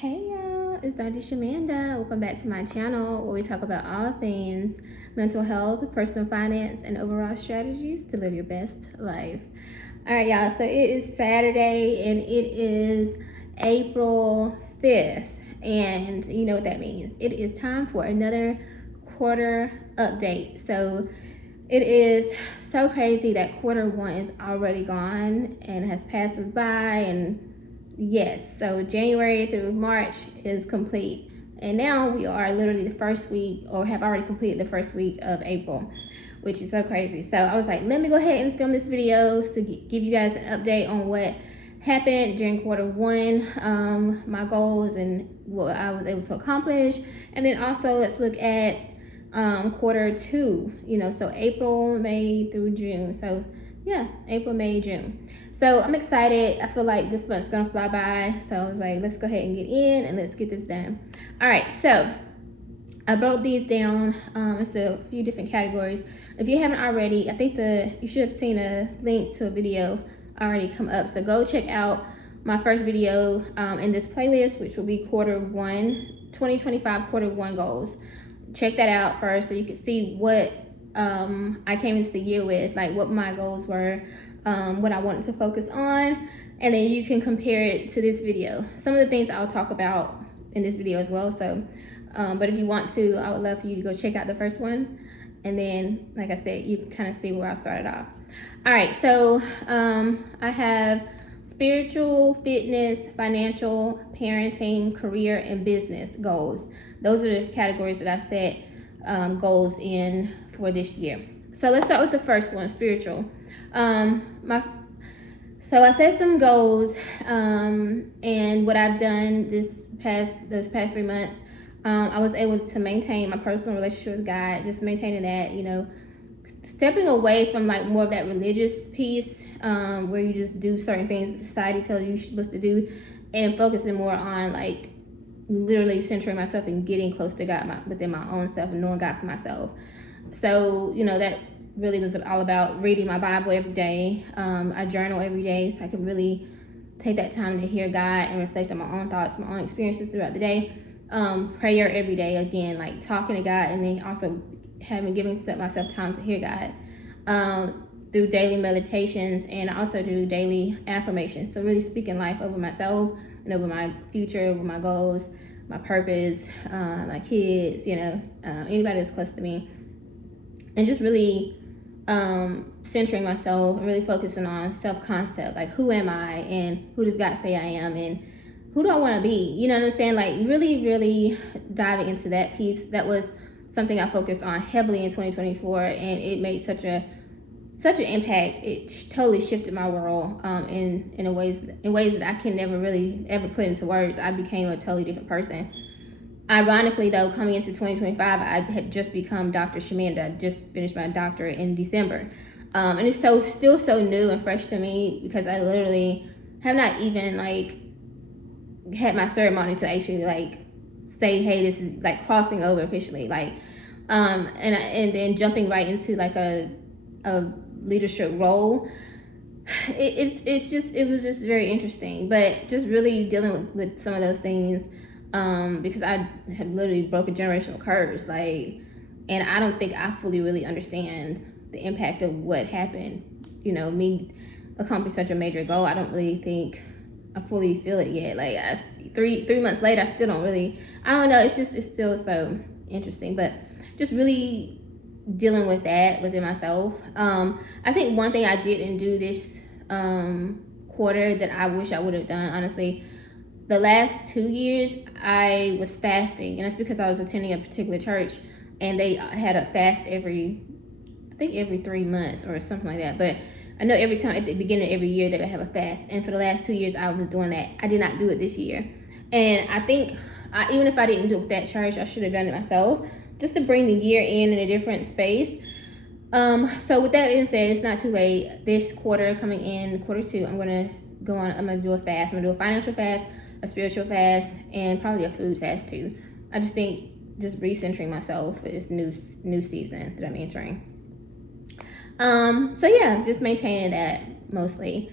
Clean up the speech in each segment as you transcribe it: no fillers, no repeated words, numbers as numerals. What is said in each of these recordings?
Hey y'all, it's Dr. Shamanda. Welcome back to my channel where we talk about all things mental health, personal finance, and overall strategies to live your best life. All right, y'all, so it is Saturday and it is April 5th. And you know what that means. It is time for another quarter update. So it is so crazy that quarter one is already gone and has passed us by. And yes, so January through March is complete. And now we are literally the first week, or have already completed the first week of April, which is so crazy. So I was like, let me go ahead and film this video to give you guys an update on what happened during quarter one, my goals and what I was able to accomplish. And then also let's look at quarter two, so April, May through June. So yeah, April, May, June. So I'm excited. I feel like this month's gonna fly by. So I was like, let's go ahead and get in and let's get this done. All right, so I broke these down into a few different categories. If you haven't already, I think you should have seen a link to a video already come up. So go check out my first video in this playlist, which will be quarter one, 2025 quarter one goals. Check that out first so you can see what I came into the year with, like what my goals were, what I wanted to focus on, and then you can compare it to this video. Some of the things I'll talk about in this video as well. So, but if you want to, I would love for you to go check out the first one. And then, like I said, you can kind of see where I started off. All right, so I have spiritual, fitness, financial, parenting, career, and business goals. Those are the categories that I set goals in for this year. So let's start with the first one, spiritual. So I set some goals, and what I've done those past 3 months, I was able to maintain my personal relationship with God, just maintaining that, stepping away from like more of that religious piece, where you just do certain things that society tells you you're supposed to do, and focusing more on like literally centering myself and getting close to God within my own self and knowing God for myself. So, that really was all about reading my Bible every day. I journal every day so I can really take that time to hear God and reflect on my own thoughts, my own experiences throughout the day. Prayer every day, again, like talking to God, and then also giving myself time to hear God through daily meditations, and I also do daily affirmations. So really speaking life over myself and over my future, over my goals, my purpose, my kids, anybody that's close to me, and just really centering myself and really focusing on self-concept, like who am I and who does God say I am and who do I want to be? You know what I'm saying? Like really, really diving into that piece. That was something I focused on heavily in 2024, and it made such an impact. It totally shifted my world in ways that I can never really ever put into words. I became a totally different person. Ironically, though, coming into 2025, I had just become Dr. Shamanda. I just finished my doctorate in December, and it's still so new and fresh to me because I literally have not even like had my ceremony to actually like say, hey, this is like crossing over officially, like and then jumping right into like a leadership role. It was just very interesting, but just really dealing with some of those things, because I have literally broken generational curse, like, and I don't think I fully really understand the impact of what happened. Me accomplish such a major goal, I don't really think I fully feel it yet. Like three months later, I still don't really. I don't know. It's still so interesting, but just really dealing with that within myself. I think one thing I didn't do this quarter that I wish I would have done, honestly, the last 2 years I was fasting, and that's because I was attending a particular church, and they had a fast every 3 months or something like that. But I know every time at the beginning of every year they would have a fast, and for the last 2 years I was doing that. I did not do it this year, and I think even if I didn't do it with that church, I should have done it myself, just to bring the year in a different space. So with that being said, it's not too late. This quarter coming in, quarter two, I'm gonna do a fast. I'm gonna do a financial fast, a spiritual fast, and probably a food fast too. I just think just recentering myself for this new season that I'm entering. So yeah, just maintaining that mostly.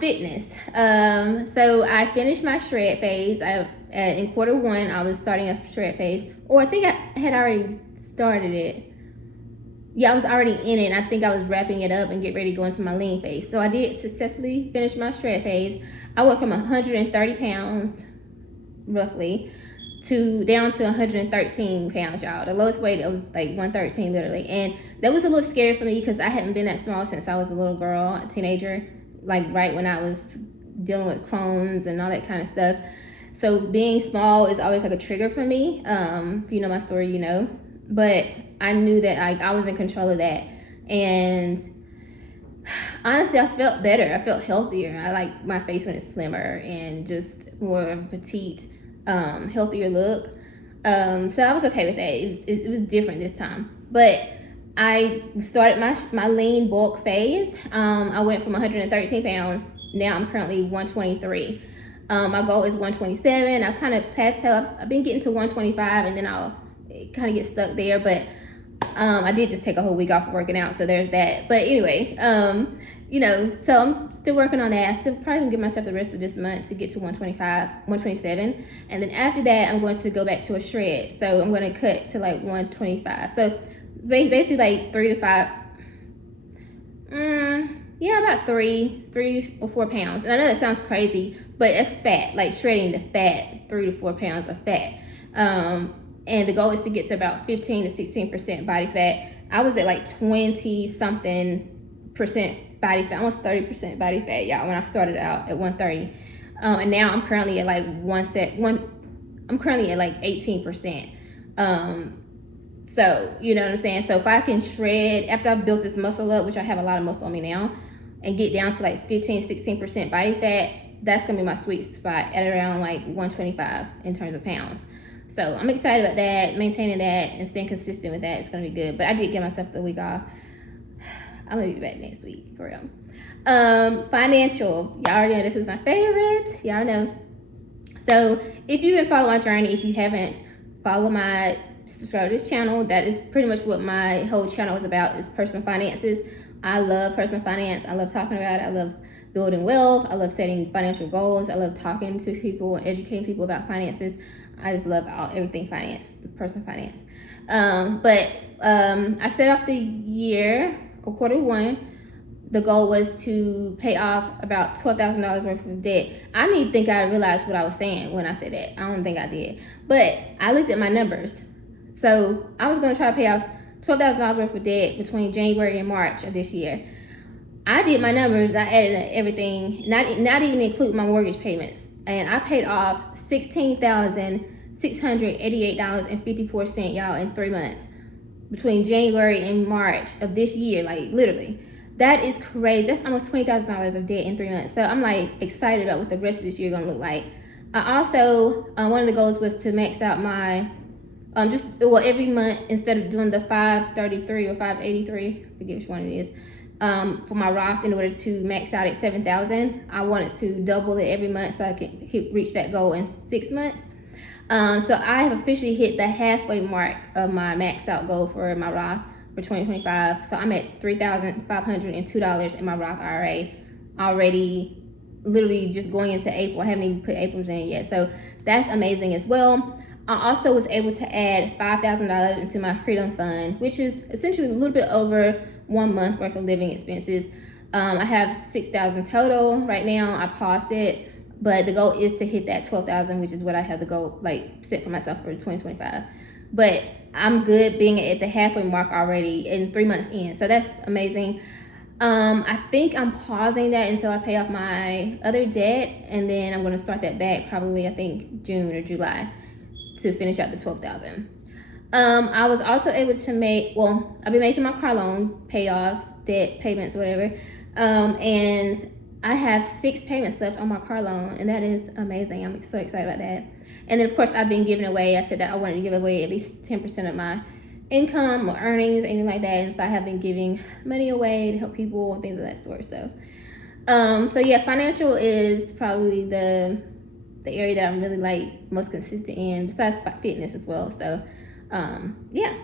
Fitness. So I finished my shred phase. I in Q1, I was starting a shred phase, or I think I had already started it. Yeah, I was already in it, and I think I was wrapping it up and get ready to go into my lean phase. So I did successfully finish my shred phase. I went from 130 pounds, roughly, down to 113 pounds, y'all. The lowest weight, it was like 113 literally. And that was a little scary for me because I hadn't been that small since I was a little girl, a teenager, like right when I was dealing with Crohn's and all that kind of stuff. So being small is always like a trigger for me. If you know my story, you know. But I knew that I was in control of that. And honestly, I felt better. I felt healthier. I like my face when it's slimmer and just more of a petite, healthier look. So I was okay with that. It was different this time. But I started my lean bulk phase. I went from 113 pounds. Now I'm currently 123. My goal is 127. I kind of plateau. I've been getting to 125, and then I'll kind of get stuck there. But I did just take a whole week off of working out, so there's that. But anyway, you know, so I'm still working on that. I still probably gonna give myself the rest of this month to get to 125, 127, and then after that, I'm going to go back to a shred. So I'm going to cut to like 125. So basically like 3 to 5. Yeah, about 3 or 4 pounds. And I know that sounds crazy, but it's fat, like shredding the fat, 3 to 4 pounds of fat. And the goal is to get to about 15 to 16% body fat. I was at like 20 something percent body fat, almost 30% body fat, y'all, when I started out at 130. And now I'm currently at like I'm currently at like 18%. So, you know what I'm saying? So if I can shred, after I've built this muscle up, which I have a lot of muscle on me now, and get down to like 15, 16% body fat, that's gonna be my sweet spot at around like 125 in terms of pounds. So I'm excited about that, maintaining that and staying consistent with that. It's gonna be good. But I did give myself the week off. I'm gonna be back next week for real. Financial, y'all already know this is my favorite. Y'all know. So if you've been following my journey, if you haven't, subscribe to this channel. That is pretty much what my whole channel is about, is personal finances. I love personal finance. I love talking about it. I love building wealth. I love setting financial goals. I love talking to people and educating people about finances. I just love everything finance, personal finance. I set off the year, or Q1, the goal was to pay off about $12,000 worth of debt. I didn't think I realized what I was saying when I said that. I don't think I did. But I looked at my numbers. So I was going to try to pay off $12,000 worth of debt between January and March of this year. I did my numbers. I added everything, not even include my mortgage payments. And I paid off $16,688.54, y'all, in 3 months between January and March of this year, like literally. That is crazy. That's almost $20,000 of debt in 3 months. So I'm like excited about what the rest of this year gonna look like. I also, one of the goals was to max out my, every month, instead of doing the 533 or 583, I forget which one it is, for my Roth, in order to max out at 7,000, I wanted to double it every month so I could reach that goal in 6 months. So I have officially hit the halfway mark of my max out goal for my Roth for 2025. So I'm at $3,502 in my Roth IRA already, literally just going into April. I haven't even put April's in yet. So that's amazing as well. I also was able to add $5,000 into my Freedom Fund, which is essentially a little bit over 1 month worth of living expenses. I have $6,000 total right now. I paused it, but the goal is to hit that $12,000, which is what I have the goal set for myself for 2025. But I'm good being at the halfway mark already in 3 months in, so that's amazing. I think I'm pausing that until I pay off my other debt, and then I'm going to start that back probably, I think, June or July to finish out the 12,000. I was also able to I've been making my car loan pay off, debt payments, whatever, and I have 6 payments left on my car loan, and that is amazing. I'm so excited about that. And then, of course, I've been giving away. I said that I wanted to give away at least 10% of my income or earnings, anything like that. And so I have been giving money away to help people and things of that sort. So, yeah, financial is probably the area that I'm really most consistent in, besides fitness as well. So, yeah,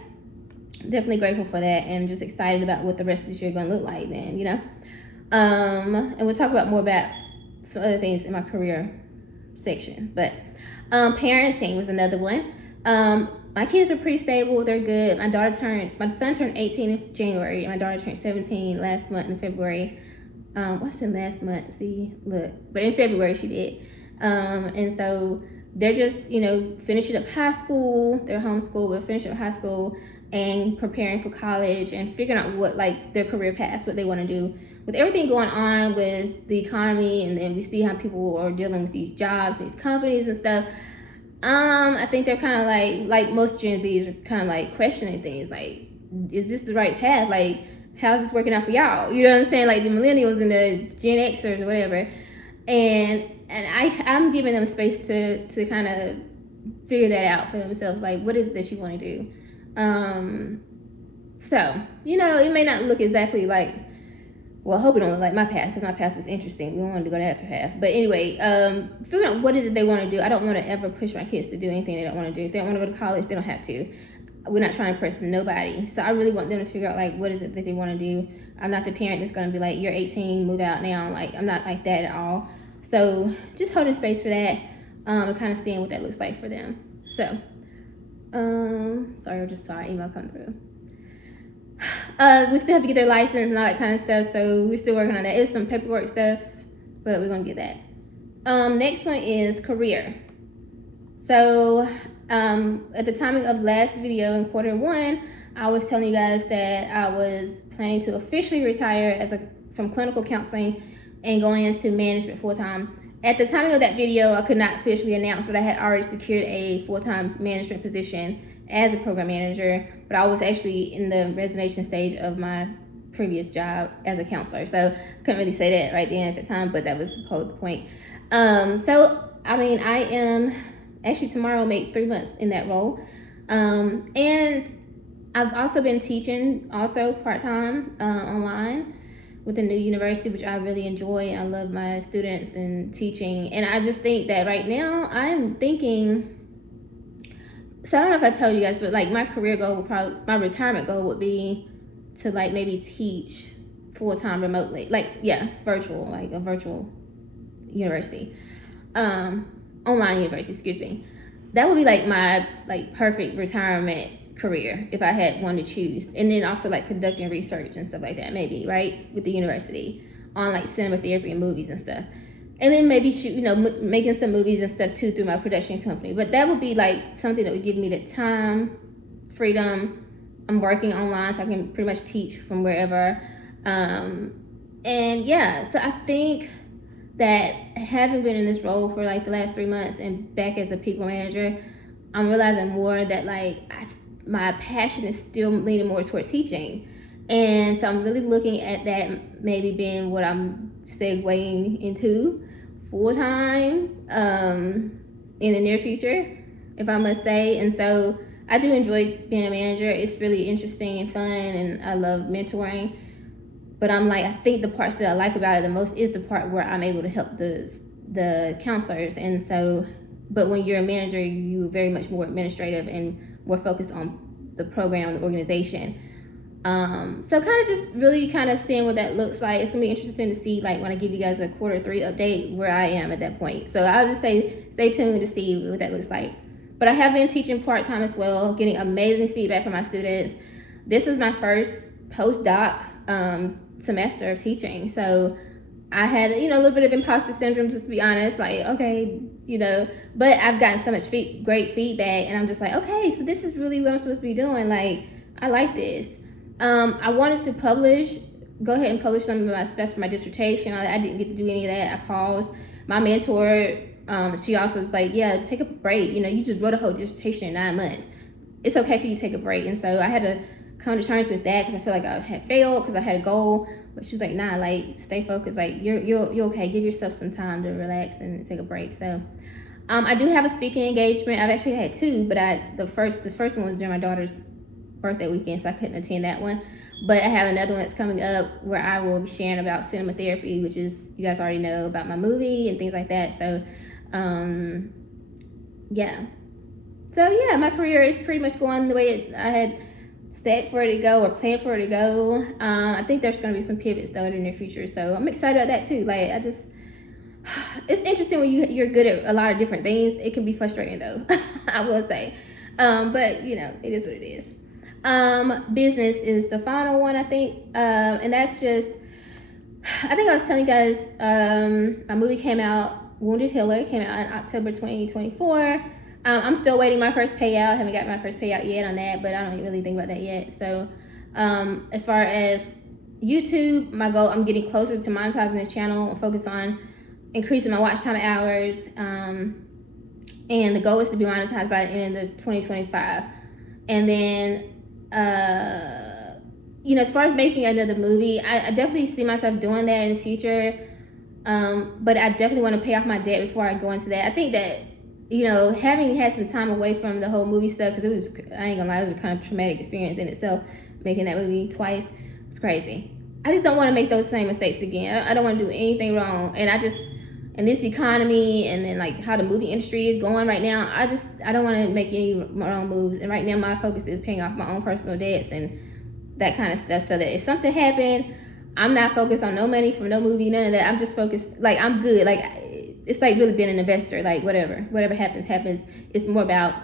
definitely grateful for that, and just excited about what the rest of this year is going to look like then, you know. And we'll talk about more about some other things in my career section. But Parenting was another one. My kids are pretty stable. They're good. My son turned 18 in January. My daughter turned 17 last month in February. What's in last month? See, look. But in February she did. And so they're just, finishing up high school. They're homeschooled, but finishing up high school and preparing for college and figuring out what, like, their career paths, what they want to do. With everything going on with the economy, and then we see how people are dealing with these jobs, these companies and stuff. I think they're kind of like most Gen Zs are kind of like questioning things. Like, is this the right path? Like, how's this working out for y'all? You know what I'm saying? Like the millennials and the Gen Xers or whatever. And I'm giving them space to kind of figure that out for themselves. Like, what is it that you want to do? So, it may not look exactly like, well, I hope it don't look like my path, because my path was interesting. We wanted to go that path. But anyway, figuring out what is it they want to do. I don't want to ever push my kids to do anything they don't want to do. If they don't want to go to college, they don't have to. We're not trying to impress nobody. So I really want them to figure out, like, what is it that they want to do. I'm not the parent that's going to be like, you're 18, move out now. Like, I'm not like that at all. So just holding space for that, and kind of seeing what that looks like for them. So, sorry, I just saw an email come through. We still have to get their license and all that kind of stuff, so we're still working on that. It's some paperwork stuff, but we're gonna get that. Next one is career. So at the timing of last video in Q1, I was telling you guys that I was planning to officially retire from clinical counseling and going into management full-time. At the timing of that video, I could not officially announce, but I had already secured a full-time management position as a program manager, but I was actually in the resignation stage of my previous job as a counselor, so I couldn't really say that right then at the time, but that was the whole point. So I mean, I am actually, tomorrow make 3 months in that role, and I've also been teaching also part-time online with a new university, which I really enjoy. I love my students and teaching, and I just think that right now I'm thinking, so I don't know if I told you guys, but like my career goal would probably, my retirement goal would be to like maybe teach full-time remotely, like, yeah, virtual, like a virtual university, online university, excuse me. That would be like my perfect retirement career if I had one to choose. And then also like conducting research and stuff like that, maybe, right, with the university on like cinema therapy and movies and stuff. And then maybe shoot, making some movies and stuff too through my production company. But that would be like something that would give me the time, freedom. I'm working online, so I can pretty much teach from wherever. And yeah, so I think that having been in this role for like the last 3 months and back as a people manager, I'm realizing more that like my passion is still leaning more toward teaching. And so I'm really looking at that maybe being what I'm segueing into full-time in the near future, if I must say. And so I do enjoy being a manager. It's really interesting and fun, and I love mentoring. But I'm like, I think the parts that I like about it the most is the part where I'm able to help the counselors. And so, but when you're a manager, you're very much more administrative and more focused on the program, the organization. So kind of just really kind of seeing what that looks like. It's gonna be interesting to see, like, when I give you guys a Q3 update, where I am at that point. So I'll just say stay tuned to see what that looks like. But I have been teaching part-time as well, getting amazing feedback from my students. This was my first postdoc semester of teaching, so I had a little bit of imposter syndrome, just to be honest, like, okay, but I've gotten so much great feedback, and I'm just like, okay, so this is really what I'm supposed to be doing. Like, I like this. I wanted to go ahead and publish some of my stuff for my dissertation. I didn't get to do any of that. I paused. My mentor, she also was like, yeah, take a break. You just wrote a whole dissertation in 9 months. It's okay for you to take a break. And so I had to come to terms with that, because I feel like I had failed because I had a goal. But she was like, nah, like, stay focused. Like, you're okay. Give yourself some time to relax and take a break. So I do have a speaking engagement. I've actually had 2, but the first one was during my daughter's birthday weekend, so I couldn't attend that one. But I have another one that's coming up where I will be sharing about cinema therapy, which is, you guys already know about my movie and things like that. So yeah. So yeah, my career is pretty much going the way I had set for it to go, or planned for it to go. I think there's going to be some pivots though in the near future, so I'm excited about that too. Like, it's interesting when you're good at a lot of different things. It can be frustrating though, I will say. But you know, it is what it is. Business is the final one, I think. And that's just, I think I was telling you guys, my movie came out, Wounded Healer, came out in October 2024. I'm still waiting my first payout. Haven't got my first payout yet on that, but I don't really think about that yet. So, as far as YouTube, my goal, I'm getting closer to monetizing this channel. I'm focused on increasing my watch time hours. And the goal is to be monetized by the end of 2025. And then, you know, as far as making another movie, I definitely see myself doing that in the future. But I definitely want to pay off my debt before I go into that. I think that, you know, having had some time away from the whole movie stuff, because it was, I ain't gonna lie, it was a kind of traumatic experience in itself, making that movie twice. It's crazy. I just don't want to make those same mistakes again. I don't want to do anything wrong. And I just, in this economy and then like how the movie industry is going right now, I don't want to make any wrong moves. And right now my focus is paying off my own personal debts and that kind of stuff, so that if something happened, I'm not focused on no money from no movie, none of that. I'm just focused, like, I'm good. Like, it's like really being an investor. Like, whatever happens. It's more about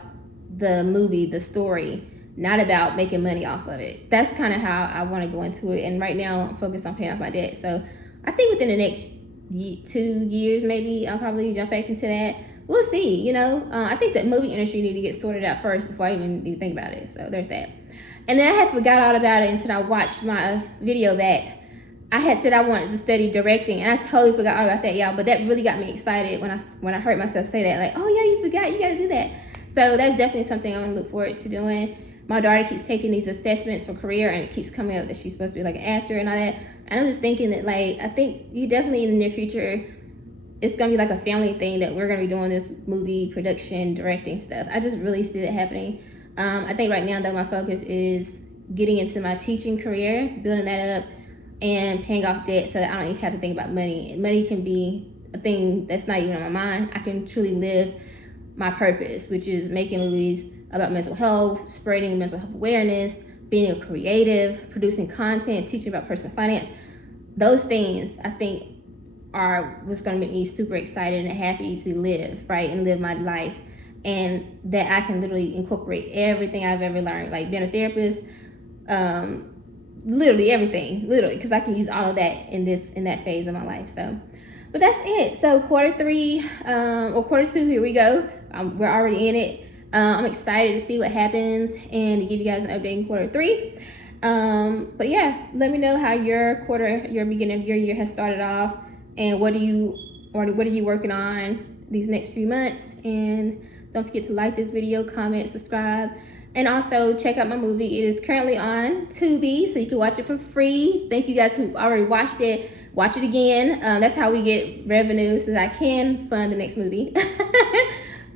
the movie, the story, not about making money off of it. That's kind of how I want to go into it. And right now I'm focused on paying off my debt. So I think within the next 2 years, maybe I'll probably jump back into that. We'll see, you know. I think the movie industry need to get sorted out first before I even need to think about it. So there's that. And then I had forgot all about it until I watched my video back. I had said I wanted to study directing, and I totally forgot all about that, y'all. But that really got me excited when I heard myself say that. Like, oh yeah, you forgot, you got to do that. So that's definitely something I'm gonna look forward to doing. My daughter keeps taking these assessments for career, and it keeps coming up that she's supposed to be like an actor and all that. And I'm just thinking that, like, I think you definitely in the near future, it's gonna be like a family thing that we're gonna be doing this movie production, directing stuff. I just really see that happening. I think right now though my focus is getting into my teaching career, building that up, and paying off debt so that I don't even have to think about money. Money can be a thing that's not even on my mind. I can truly live my purpose, which is making movies about mental health, spreading mental health awareness, being a creative, producing content, teaching about personal finance. Those things I think are what's going to make me super excited and happy to live, right, and live my life. And that I can literally incorporate everything I've ever learned, like being a therapist, literally everything, because I can use all of that in that phase of my life. So, but that's it. So quarter 2, here we go. We're already in it. I'm excited to see what happens and to give you guys an update in quarter 3. But yeah, let me know how your beginning of your year has started off, and what are you working on these next few months. And don't forget to like this video, comment, subscribe. And also check out my movie. It is currently on Tubi, so you can watch it for free. Thank you guys who already watched it. Watch it again. That's how we get revenue, so that I can fund the next movie.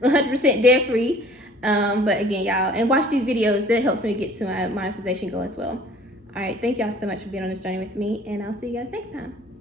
100% debt free. But again, y'all, and watch these videos. That helps me get to my monetization goal as well. All right, thank y'all so much for being on this journey with me, and I'll see you guys next time.